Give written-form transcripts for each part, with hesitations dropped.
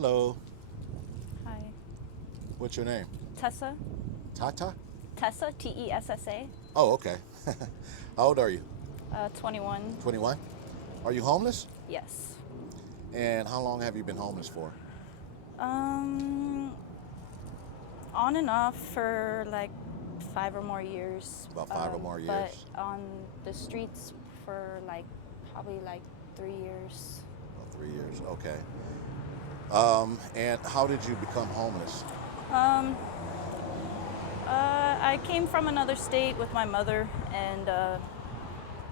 Hello. Hi. What's your name? Tessa? Tata? Tessa, Tessa. Oh, okay. How old are you? 21. 21? Are you homeless? Yes. And how long have you been homeless for? Um, on and off for like 5 or more years. About 5 or more But years? on the streets for like probably like 3 years. About 3 years. Okay. And how did you become homeless? Um, I came from another state with my mother, and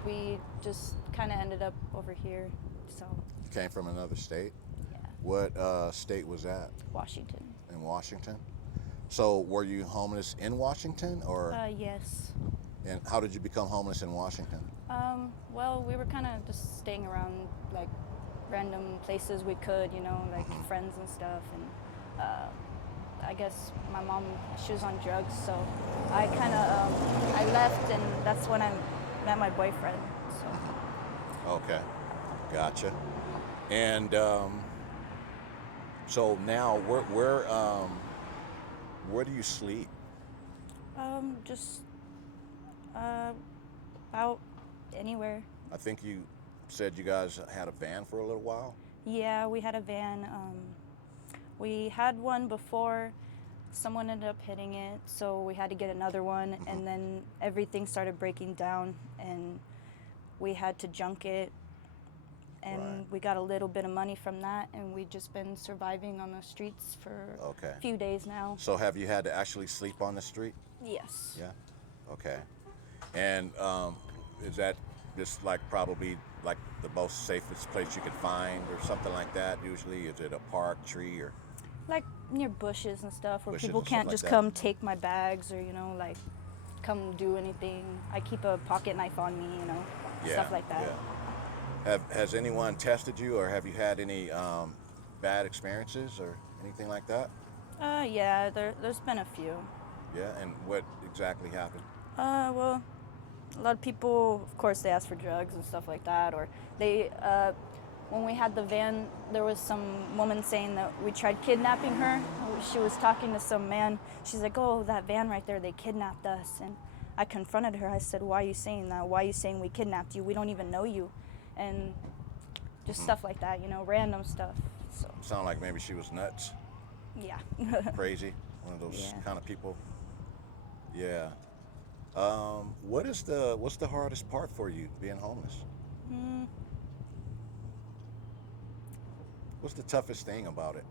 we just kind of ended up over here. So, You came from another state. yeah, What state was that? Washington. In Washington? So were you homeless in Washington or Yes. and how did you become homeless in Washington? Well, we were kind of just staying around like random places we could, like friends and stuff. And I guess my mom, she was on drugs, so I left, and that's when I met my boyfriend. So, Okay. Gotcha. And so now where do you sleep? just uh, about anywhere. I think you said you guys had a van for a little while. Yeah, we had a van. We had one before. Someone ended up hitting it, so we had to get another one, and then everything started breaking down, and we had to junk it, and Right. we got a little bit of money from that, and we've just been surviving on the streets for Okay. a few days now. So have you had to actually sleep on the street? Yes. Yeah. Okay. And is that just like probably like the most safest place you can find or something like that? Usually, is it a park, tree, or Like near bushes and stuff where bushes people and stuff can't like just that? come take my bags or, like come do anything. I keep a pocket knife on me, Yeah. stuff like that. Yeah. Has anyone tested you, or have you had any bad experiences or anything like that? Yeah, there's been a few. Yeah. And what exactly happened? Well, a lot of people, of course, they ask for drugs and stuff like that, or when we had the van, there was some woman saying that we tried kidnapping her. She was talking to some man. She's like, "Oh, that van right there, they kidnapped us." And I confronted her. I said, "Why are you saying that? Why are you saying we kidnapped you? We don't even know you." And just stuff like that, random stuff. So, Sound like maybe she was nuts, yeah. crazy, one of those Yeah. kind of people. Yeah. What's the hardest part for you being homeless? Mm, What's the toughest thing about it?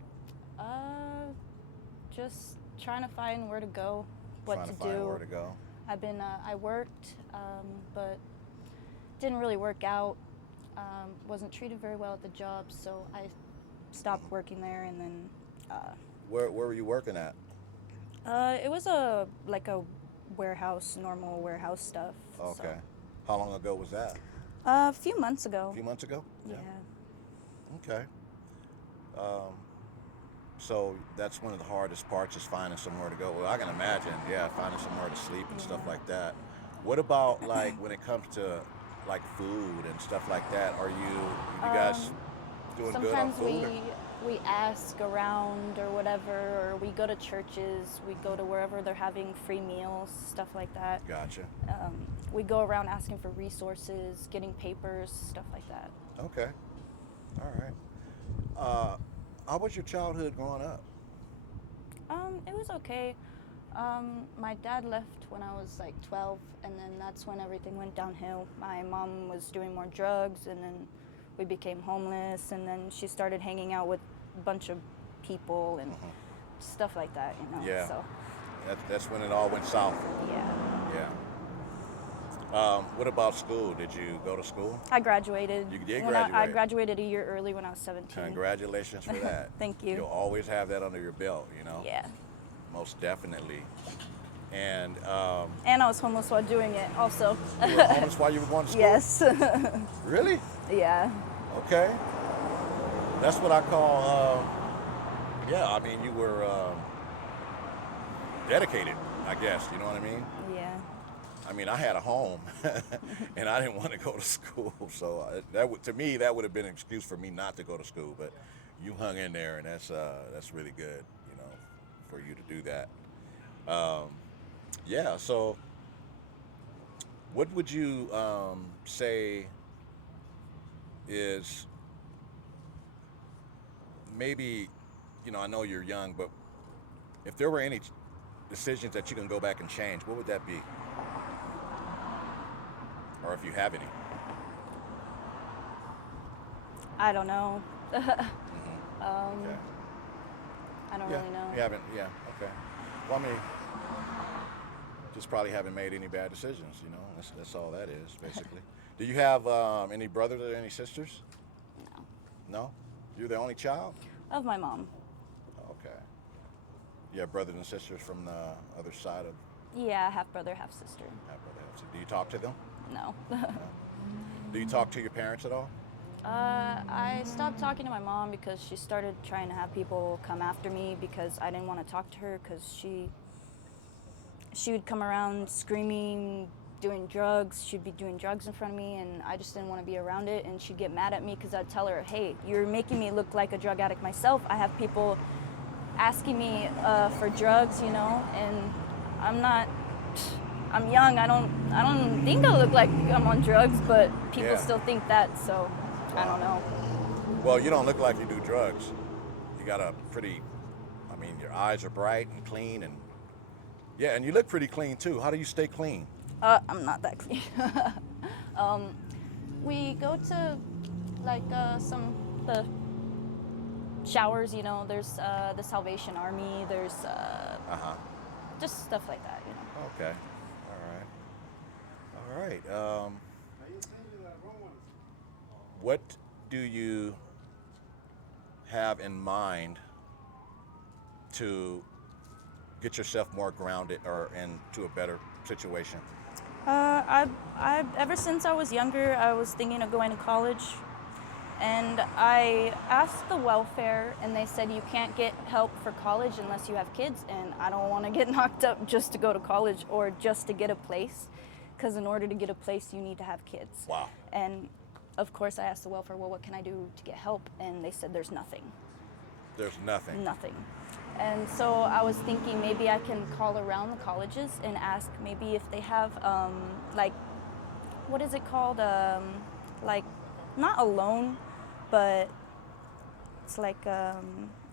uh, just trying to find where to go, what Trying to to find where do. to go. I worked, but didn't really work out. Wasn't treated very well at the job, so I stopped working there, and then Where were you working at? it was a warehouse, normal warehouse stuff. So Okay. How long ago was that? a few months A ago. few months ago? Yeah. Okay. Um, so that's one of the hardest parts is finding somewhere to go. Well, I can imagine, yeah, finding somewhere to sleep and stuff Yeah. like that. What about like when it comes to like food and stuff like that? Are you guys doing good on Sometimes food? Or? we ask around or whatever, or we go to churches, we go to wherever they're having free meals, stuff like that. Gotcha. We go around asking for resources, getting papers, stuff like that. Okay. All right. Uh, how was your childhood growing up? It was okay. My dad left when I was like 12, and then that's when everything went downhill. My mom was doing more drugs, and then we became homeless, and then she started hanging out with a bunch of people and stuff like that, Yeah. So, That's when it all went south. yeah. Yeah. What about school? Did you go to school? I graduated. You did I graduate. graduated a year early when I was 17. Congratulations for that. Thank you. You'll always have that under your belt, Yeah. most definitely. And And I was homeless while doing it, also. you were homeless while you were going to school? Yes. Really? Yeah. Okay. That's what I call, yeah, I mean, you were dedicated, I guess, you know what I mean? Yeah. I mean, I had a home, and I didn't want to go to school, so to me, that would have been an excuse for me not to go to school. But you hung in there, and that's really good, for you to do that. Um, yeah. So, what would you say is maybe, I know you're young, but if there were any decisions that you can go back and change, what would that be? Or if you have any? I don't know. Okay. I don't Yeah. really know. You haven't. Yeah. Okay. Well, I mean, just probably haven't made any bad decisions. That's all that is basically. Do you have any brothers or any sisters? No. No. You're the only child. Of my mom. Okay. You have brothers and sisters from the other side of Yeah, half brother, half sister. half brother. Half sister. Do you talk to them? No. No. Do you talk to your parents at all? I stopped talking to my mom because she started trying to have people come after me because I didn't want to talk to her because she would come around screaming, doing drugs. She'd be doing drugs in front of me, and I just didn't want to be around it. And she'd get mad at me because I'd tell her, "Hey, you're making me look like a drug addict myself. I have people asking me for drugs, and I'm not. I'm young. I don't think I look like I'm on drugs, but people Yeah. still think that. So I don't know. Well, you don't look like you do drugs. You got a pretty, I mean, your eyes are bright and clean, and yeah, and you look pretty clean too. How do you stay clean? I'm not that clean. We go to like the showers. There's the Salvation Army. There's Uh huh. just stuff like that. Okay. All right. What do you have in mind to get yourself more grounded or into a better situation? I ever since I was younger, I was thinking of going to college, and I asked the welfare, and they said you can't get help for college unless you have kids, and I don't want to get knocked up just to go to college or just to get a place, because in order to get a place, you need to have kids. Wow. And of course, I asked the welfare, well, what can I do to get help? And they said there's nothing. There's nothing. Nothing. And so I was thinking maybe I can call around the colleges and ask maybe if they have like, what is it called? Like, not a loan, but it's like,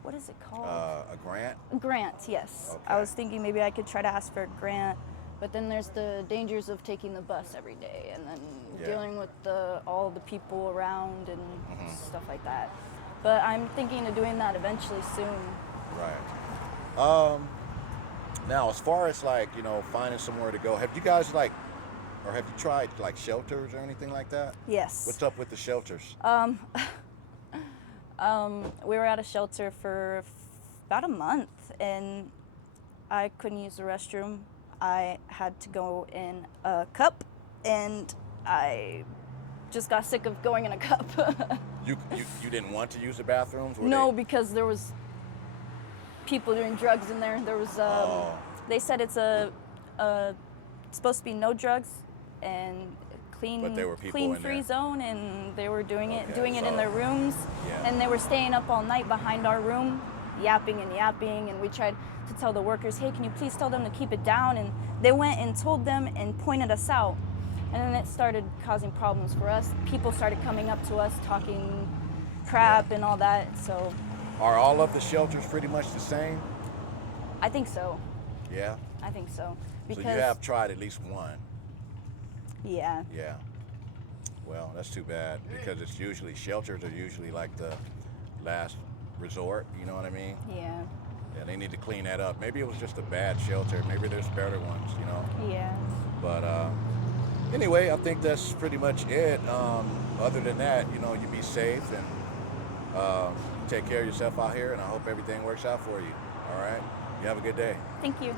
what is it called? A grant? A grant, yes. Okay. I was thinking maybe I could try to ask for a grant, but then there's the dangers of taking the bus every day and then Yeah. dealing with all the people around and stuff like that. But I'm thinking of doing that eventually soon. Right. Now, as far as like, finding somewhere to go, have you guys or have you tried like shelters or anything like that? Yes. What's up with the shelters? We were at a shelter for about a month, and I couldn't use the restroom. I had to go in a cup, and I just got sick of going in a cup. You didn't want to use the bathrooms? Were No, they- because there was people doing drugs in there. There was Oh. they said it's it's supposed to be no drugs and clean But there were people clean in free there. zone, and they were doing it Okay, in so- their rooms. Yeah. And they were staying up all night behind our room, yapping, and we tried to tell the workers, hey, can you please tell them to keep it down? And they went and told them and pointed us out, and then it started causing problems for us. People started coming up to us talking crap and all that. So Are all of the shelters pretty much the same? I think so. Yeah. I think so. So Because you have tried at least one. yeah. Yeah. Well, that's too bad because shelters are usually like the last resort. You know what I mean? Yeah. Yeah, they need to clean that up. Maybe it was just a bad shelter. Maybe there's better ones. Yeah. But anyway, I think that's pretty much it. Other than that, you be safe and take care of yourself out here, and I hope everything works out for you. All right? You have a good day. Thank you.